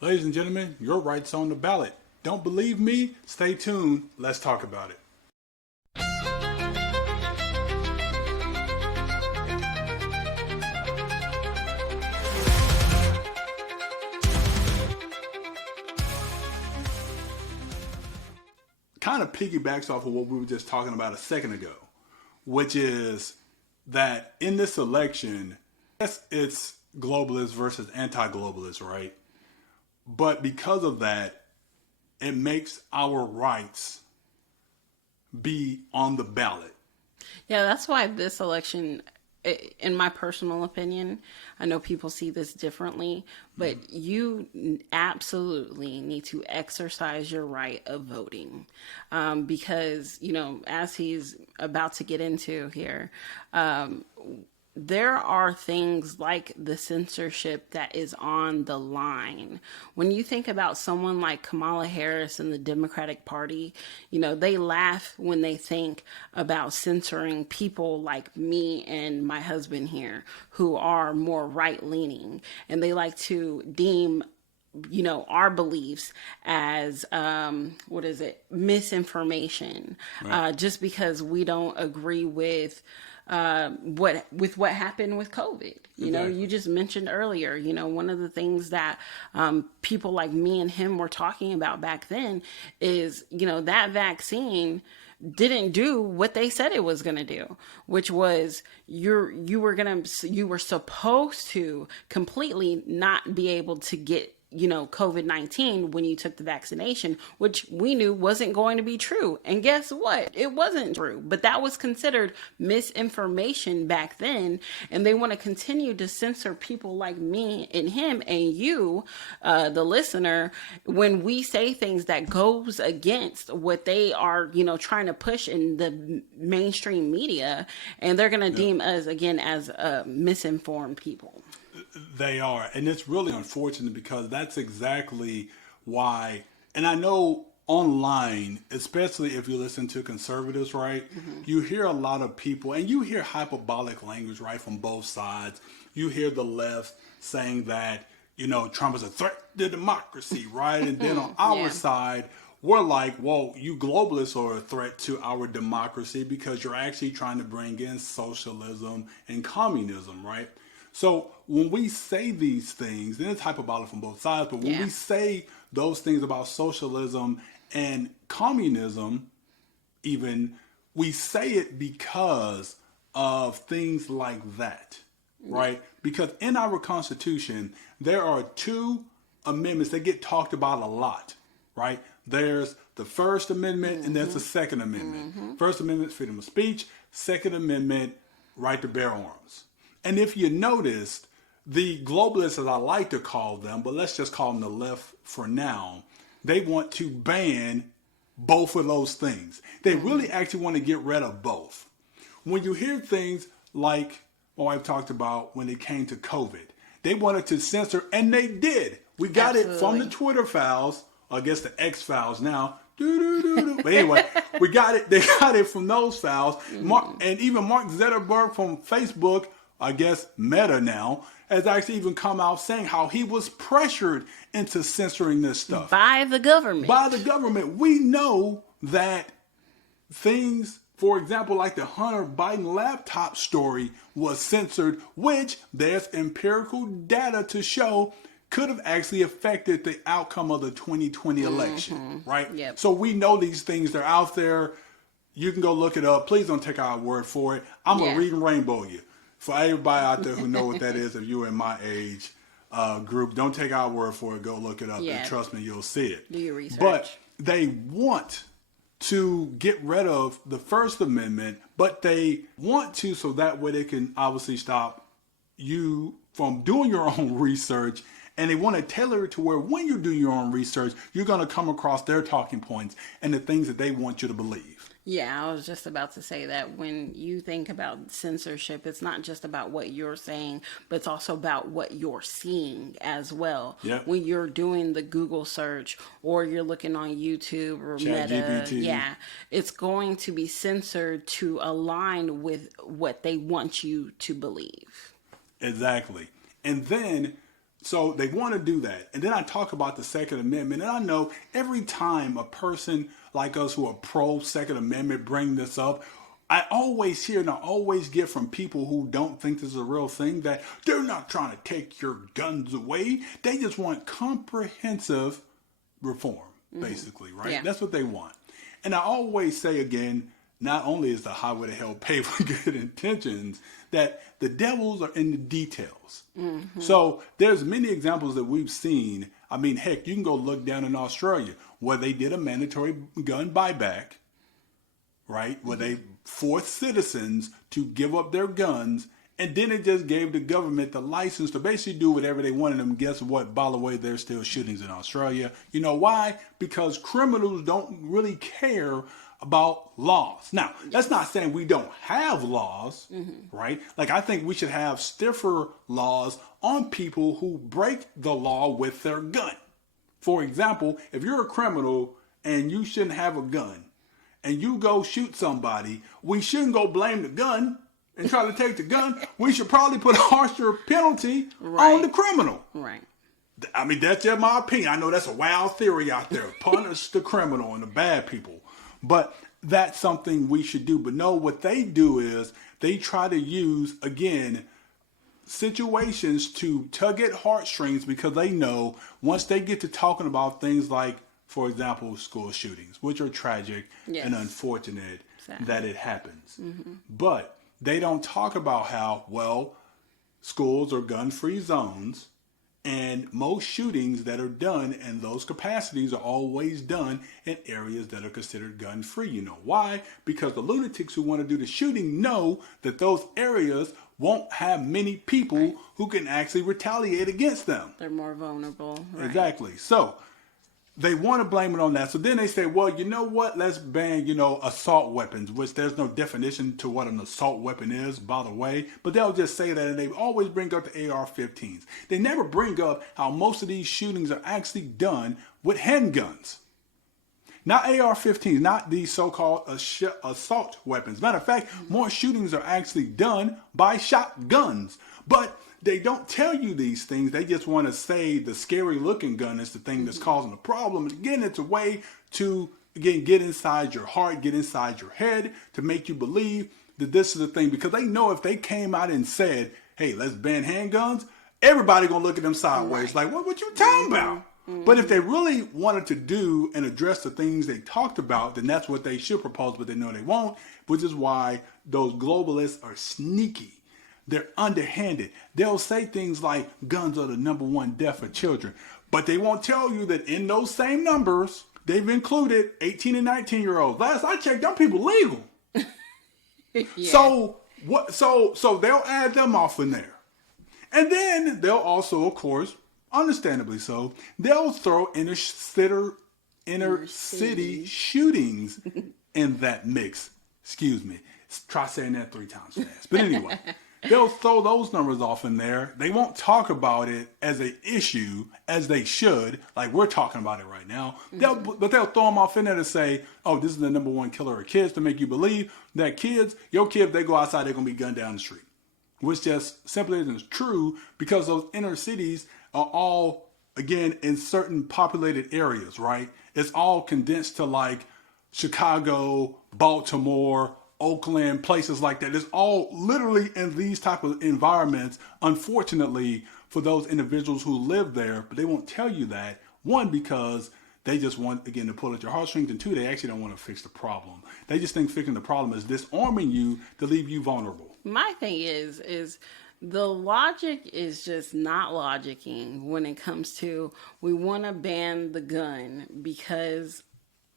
Ladies and gentlemen, your rights on the ballot. Don't believe me? Stay tuned. Let's talk about it. Kind of piggybacks off of what we were just talking about a second ago, which is that in this election, yes, it's globalist versus anti-globalist, right? But because of that, it makes our rights be on the ballot. Yeah, that's why this election, in my personal opinion, I know people see this differently, but you absolutely need to exercise your right of voting. Because, as he's about to get into here, there are things like the censorship that is on the line. When you think about someone like Kamala Harris and the Democratic Party, they laugh when they think about censoring people like me and my husband here who are more right leaning. And they like to deem our beliefs as misinformation, Right. just because we don't agree with what happened with COVID. Exactly. You just mentioned earlier, one of the things that people like me and him were talking about back then is, that vaccine didn't do what they said it was going to do, which was you were supposed to completely not be able to get COVID-19 when you took the vaccination, which we knew wasn't going to be true. And guess what? It wasn't true. But that was considered misinformation back then. And they want to continue to censor people like me and him and you, the listener, when we say things that goes against what they are, trying to push in the mainstream media. And they're going to deem us, again, as misinformed people. They are. And it's really unfortunate because that's exactly why. And I know online, especially if you listen to conservatives, right, you hear a lot of people and you hear hyperbolic language, right, from both sides. You hear the left saying that, Trump is a threat to democracy, right? And then on our Yeah. side, we're like, well, you globalists are a threat to our democracy because you're actually trying to bring in socialism and communism, right? So when we say these things, and it's hyperbolic from both sides, but when Yeah. we say those things about socialism and communism, even, we say it because of things like that, right? Because in our Constitution, there are two amendments that get talked about a lot, right? There's the First Amendment and there's the Second Amendment. First Amendment, freedom of speech. Second Amendment, right to bear arms. And if you noticed, the globalists, as I like to call them, but let's just call them the left for now, they want to ban both of those things. They really actually want to get rid of both. When you hear things like my wife talked about when it came to COVID, they wanted to censor, and they did. We got it from the Absolutely. Twitter files, I guess the X files now. But anyway, we got it. They got it from those files. And even Mark Zuckerberg from Facebook, I guess Meta now, has actually even come out saying how he was pressured into censoring this stuff By the government. by the government. We know that things, for example, like the Hunter Biden laptop story was censored, which there's empirical data to show could have actually affected the outcome of the 2020 election, right? Yep. So we know these things, they're out there. You can go look it up. Please don't take our word for it. I'm going Yeah. to read and rainbow you. For everybody out there who know what that is, if you're in my age group, don't take our word for it. Go look it up. Yeah. And trust me, you'll see it. Do your research. But they want to get rid of the First Amendment, but they want to so that way they can obviously stop you from doing your own research. And they want to tailor it to where when you do your own research, you're going to come across their talking points and the things that they want you to believe. Yeah, I was just about to say that when you think about censorship, it's not just about what you're saying, but it's also about what you're seeing as well. Yeah. When you're doing the Google search or you're looking on YouTube or Chat Meta, GPT. yeah, it's going to be censored to align with what they want you to believe. Exactly. And then So they want to do that. And then I talk about the Second Amendment. And I know every time a person like us who are pro Second Amendment bring this up, I always hear and I always get from people who don't think this is a real thing that they're not trying to take your guns away. They just want comprehensive reform, basically, right? Yeah. That's what they want. And I always say again, not only is the highway to hell paved with good intentions, that the devils are in the details. So there's many examples that we've seen. I mean, heck, you can go look down in Australia where they did a mandatory gun buyback, right? Where they forced citizens to give up their guns, and then it just gave the government the license to basically do whatever they wanted. And guess what? By the way, there's still shootings in Australia. You know why? Because criminals don't really care about laws. Now, that's not saying we don't have laws, right? Like, I think we should have stiffer laws on people who break the law with their gun. For example, if you're a criminal and you shouldn't have a gun and you go shoot somebody, we shouldn't go blame the gun and try to take the gun. We should probably put a harsher penalty on the criminal. Right. I mean, that's just my opinion. I know that's a wild theory out there. Punish the criminal and the bad people. But that's something we should do. But no, what they do is they try to use, again, situations to tug at heartstrings because they know once they get to talking about things like, for example, school shootings, which are tragic and unfortunate that it happens. But they don't talk about how, well, schools are gun-free zones, and most shootings that are done in those capacities are always done in areas that are considered gun-free. You know why? Because the lunatics who want to do the shooting know that those areas won't have many people who can actually retaliate against them. They're more vulnerable. Right. Exactly. So they want to blame it on that. So then they say, well, you know what? Let's ban, assault weapons, which there's no definition to what an assault weapon is, by the way. But they'll just say that, and they always bring up the AR-15s. They never bring up how most of these shootings are actually done with handguns. Not AR-15s, not these so-called assault weapons. Matter of fact, more shootings are actually done by shotguns. But they don't tell you these things. They just want to say the scary looking gun is the thing that's causing the problem. And again, it's a way to, again, get inside your heart, get inside your head to make you believe that this is the thing. Because they know if they came out and said, hey, let's ban handguns, everybody going to look at them sideways like, what you talking about? But if they really wanted to do and address the things they talked about, then that's what they should propose, but they know they won't, which is why those globalists are sneaky. They're underhanded. They'll say things like guns are the #1 death for children, but they won't tell you that in those same numbers, they've included 18 and 19-year-olds. Last I checked, them people legal. So they'll add them off in there. And then they'll also, of course, understandably so, they'll throw inner city shootings in that mix. Excuse me. Try saying that 3 times fast. But anyway, they'll throw those numbers off in there. They won't talk about it as an issue as they should, like we're talking about it right now. But they'll throw them off in there to say, oh, this is the #1 killer of kids, to make you believe that your kids, if they go outside, they're going to be gunned down the street. Which just simply isn't true, because those inner cities are all, again, in certain populated areas, right? It's all condensed to like Chicago, Baltimore, Oakland, places like that. It's all literally in these type of environments, unfortunately, for those individuals who live there. But they won't tell you that. One, because they just want, again, to pull at your heartstrings. And two, they actually don't want to fix the problem. They just think fixing the problem is disarming you to leave you vulnerable. My thing is the logic is just not logicking when it comes to, we want to ban the gun because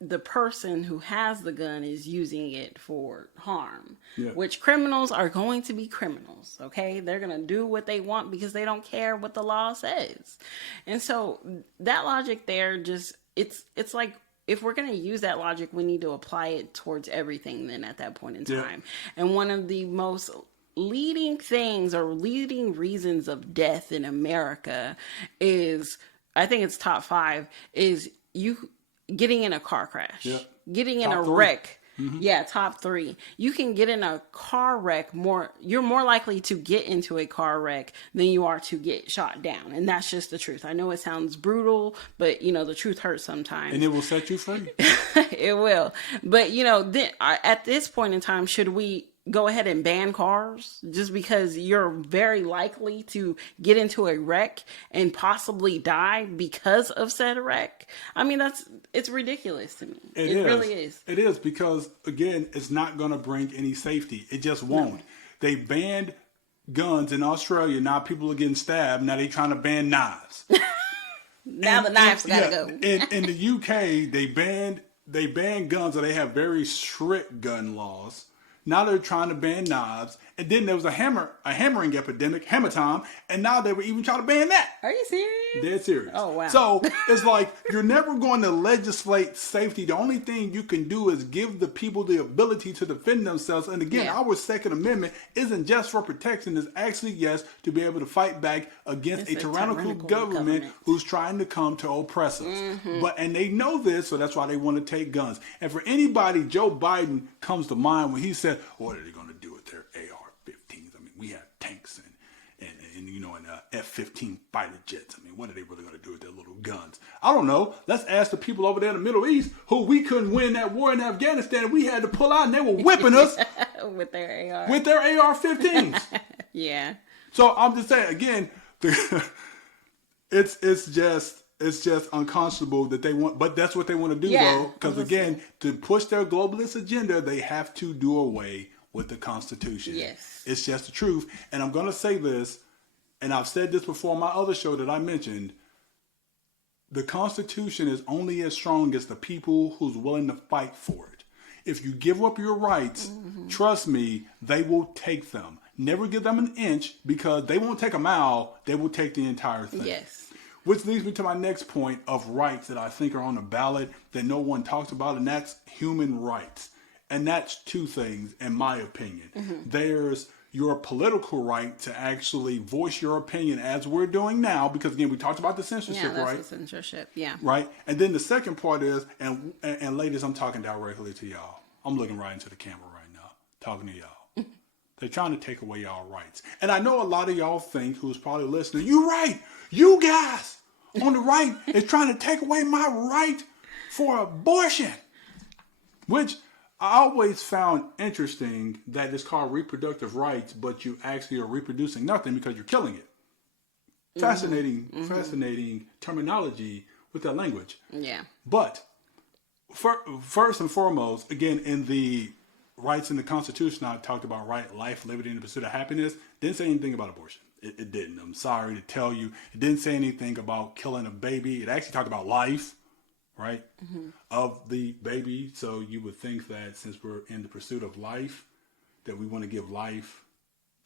the person who has the gun is using it for harm, which criminals are going to be criminals. Okay. They're going to do what they want because they don't care what the law says. And so that logic there, just, it's like, if we're going to use that logic, we need to apply it towards everything then at that point in time. And one of the most leading things or leading reasons of death in America is, I think it's top 5, is you getting in a car crash, getting in a wreck Yeah, top three. You can get in a car wreck you're more likely to get into a car wreck than you are to get shot down. And that's just the truth. I know it sounds brutal, but the truth hurts And sometimes. it will set you free. It will. But then at this point in time, should we go ahead and ban cars just because you're very likely to get into a wreck and possibly die because of said wreck? I mean, it's ridiculous to me. It really is. It is because, again, it's not going to bring any safety. It just won't. No. They banned guns in Australia. Now people are getting stabbed. Now they're trying to ban knives. Now the knives got to go. In the UK, they banned guns, or they have very strict gun laws. Now they're trying to ban knives. And then there was a hammering epidemic, hammer time, and now they were even trying to ban that. Are you serious? Dead serious. Oh, wow. So it's like you're never going to legislate safety. The only thing you can do is give the people the ability to defend themselves. And again, our Second Amendment isn't just for protection. It's actually, yes, to be able to fight back against a tyrannical government who's trying to come to oppress us. Mm-hmm. And they know this, so that's why they want to take guns. And for anybody, Joe Biden comes to mind when he said, what are they going to do with their AR-15s? I mean, we have tanks and F-15 fighter jets. I mean, what are they really going to do with their little guns? I don't know. Let's ask the people over there in the Middle East who we couldn't win that war in Afghanistan and we had to pull out and they were whipping us with their AR-15s. Yeah. So I'm just saying, again, it's just unconscionable that they want, but that's what they want to do though. Because again, to push their globalist agenda, they have to do away with the Constitution. Yes. It's just the truth. And I'm going to say this, and I've said this before on my other show that I mentioned, the Constitution is only as strong as the people who's willing to fight for it. If you give up your rights, trust me, they will take them. Never give them an inch, because they won't take a mile, they will take the entire thing. Yes. Which leads me to my next point of rights that I think are on the ballot that no one talks about, and that's human rights. And that's two things, in my opinion. Mm-hmm. There's your political right to actually voice your opinion, as we're doing now, because again, we talked about the censorship, right? The censorship, yeah. Right? And then the second part is, and ladies, I'm talking directly to y'all. I'm looking right into the camera right now, talking to y'all. They're trying to take away y'all rights. And I know a lot of y'all think, who's probably listening, you're right. You guys on the right is trying to take away my right for abortion. Which I always found interesting, that it's called reproductive rights, but you actually are reproducing nothing because you're killing it. Fascinating terminology with that language. Yeah. But first and foremost, again, in the rights in the Constitution, I talked about life, liberty, and the pursuit of happiness. Didn't say anything about abortion. It didn't. I'm sorry to tell you. It didn't say anything about killing a baby. It actually talked about life. Right? Mm-hmm. Of the baby. So you would think that since we're in the pursuit of life, that we want to give life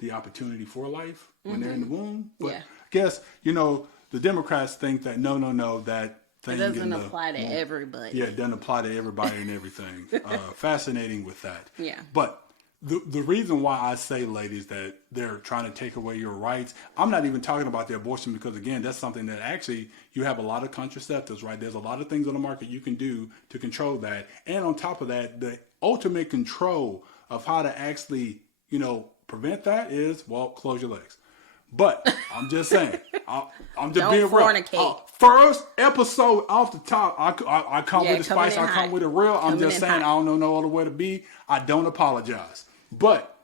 the opportunity for life when they're in the womb. But I guess, the Democrats think that no, that thing it doesn't apply to everybody. Yeah, it doesn't apply to everybody and everything. Fascinating with that. Yeah. But the reason why I say, ladies, that they're trying to take away your rights, I'm not even talking about the abortion, because again, that's something that actually you have a lot of contraceptives, right? There's a lot of things on the market you can do to control that. And on top of that, the ultimate control of how to actually, prevent that is, close your legs. But I'm just saying, I'm just being real. First episode off the top, I come with the spice, I come with it real. I'm just saying, I don't know no other way to be. I don't apologize. But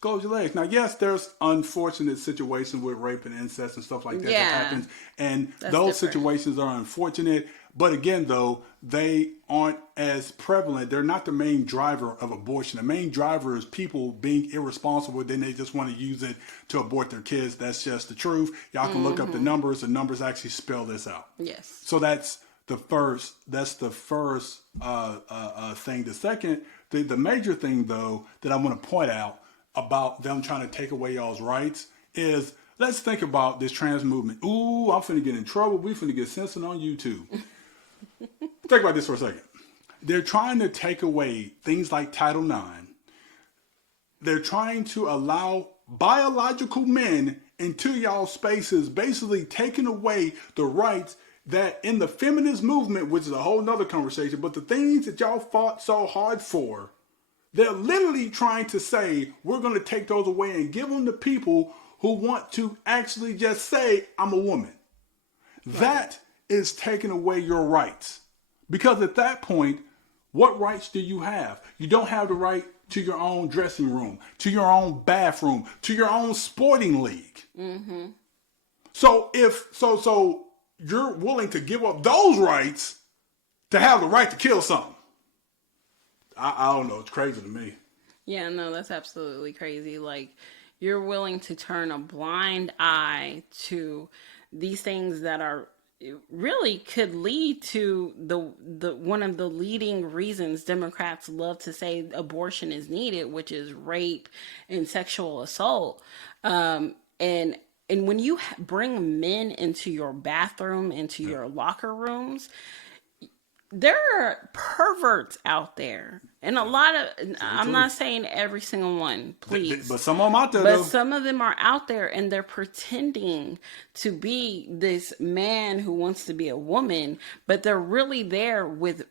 close your legs. Now, yes, there's unfortunate situations with rape and incest and stuff like that that happens. And those situations are unfortunate. But again, though, they aren't as prevalent. They're not the main driver of abortion. The main driver is people being irresponsible. Then they just want to use it to abort their kids. That's just the truth. Y'all can look up the numbers. The numbers actually spell this out. Yes. So that's the first. That's the first thing. The second, the major thing, though, that I want to point out about them trying to take away y'all's rights is, let's think about this trans movement. Ooh, I'm finna get in trouble. We finna get censored on YouTube. Think about this for a second. They're trying to take away things like Title IX. They're trying to allow biological men into y'all spaces, basically taking away the rights that in the feminist movement, which is a whole nother conversation, but the things that y'all fought so hard for, they're literally trying to say, we're going to take those away and give them to people who want to actually just say, I'm a woman. Right. That is taking away your rights. Because at that point, what rights do you have? You don't have the right to your own dressing room, to your own bathroom, to your own sporting league. Mm-hmm. So so you're willing to give up those rights to have the right to kill something. I don't know. It's crazy to me. Yeah, no, that's absolutely crazy. Like, you're willing to turn a blind eye to these things that are really could lead to the one of the leading reasons Democrats love to say abortion is needed, which is rape and sexual assault. And when you bring men into your bathroom, into your locker rooms, there are perverts out there. And a lot of, I'm not saying every single one, please. But some of them out there, But some of them are out there and they're pretending to be this man who wants to be a woman, but they're really there with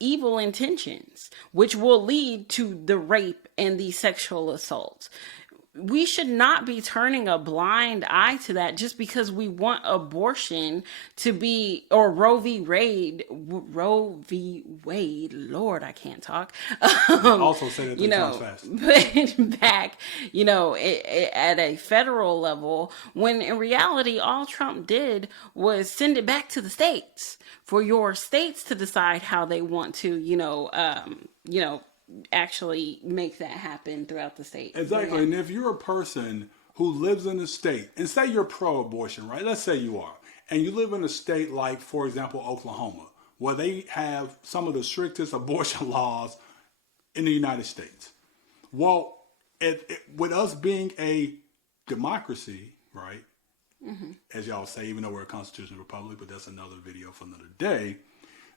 evil intentions, which will lead to the rape and the sexual assault. We should not be turning a blind eye to that just because we want abortion to be, or Roe v. Wade, Lord, I can't talk. Also say that 3 times fast. Put back, at a federal level, when in reality, all Trump did was send it back to the states for your states to decide how they want to, actually make that happen throughout the state. Exactly. Yeah. And if you're a person who lives in a state, and say you're pro-abortion, right? Let's say you are. And you live in a state like, for example, Oklahoma, where they have some of the strictest abortion laws in the United States. Well, with us being a democracy, right? Mm-hmm. As y'all say, even though we're a constitutional republic, but that's another video for another day.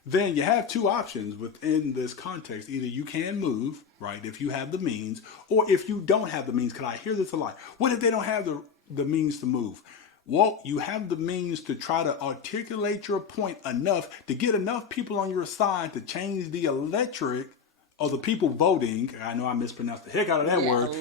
Then you have 2 options within this context. Either you can move, right, if you have the means, or if you don't have the means. Because I hear this a lot. What if they don't have the means to move? Well, you have the means to try to articulate your point enough to get enough people on your side to change the electorate or the people voting. I know I mispronounced the heck out of that word.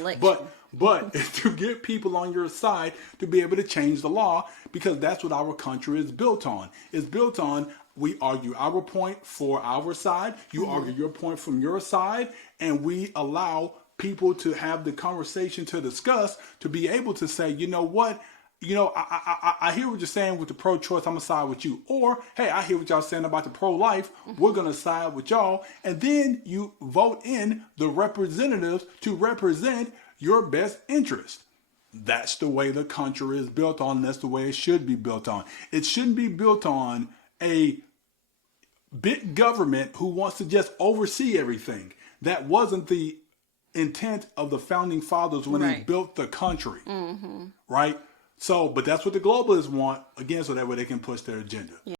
But to get people on your side to be able to change the law, because that's what our country is built on. It's built on, we argue our point for our side, you argue your point from your side, and we allow people to have the conversation to discuss, to be able to say, you know what, I hear what you're saying with the pro-choice, I'm going to side with you. Or, hey, I hear what y'all saying about the pro-life, we're going to side with y'all. And then you vote in the representatives to represent your best interest. That's the way the country is built on. That's the way it should be built on. It shouldn't be built on a big government who wants to just oversee everything. That wasn't the intent of the founding fathers when they built the country. Mm-hmm. Right? So, but that's what the globalists want, again, so that way they can push their agenda. Yeah.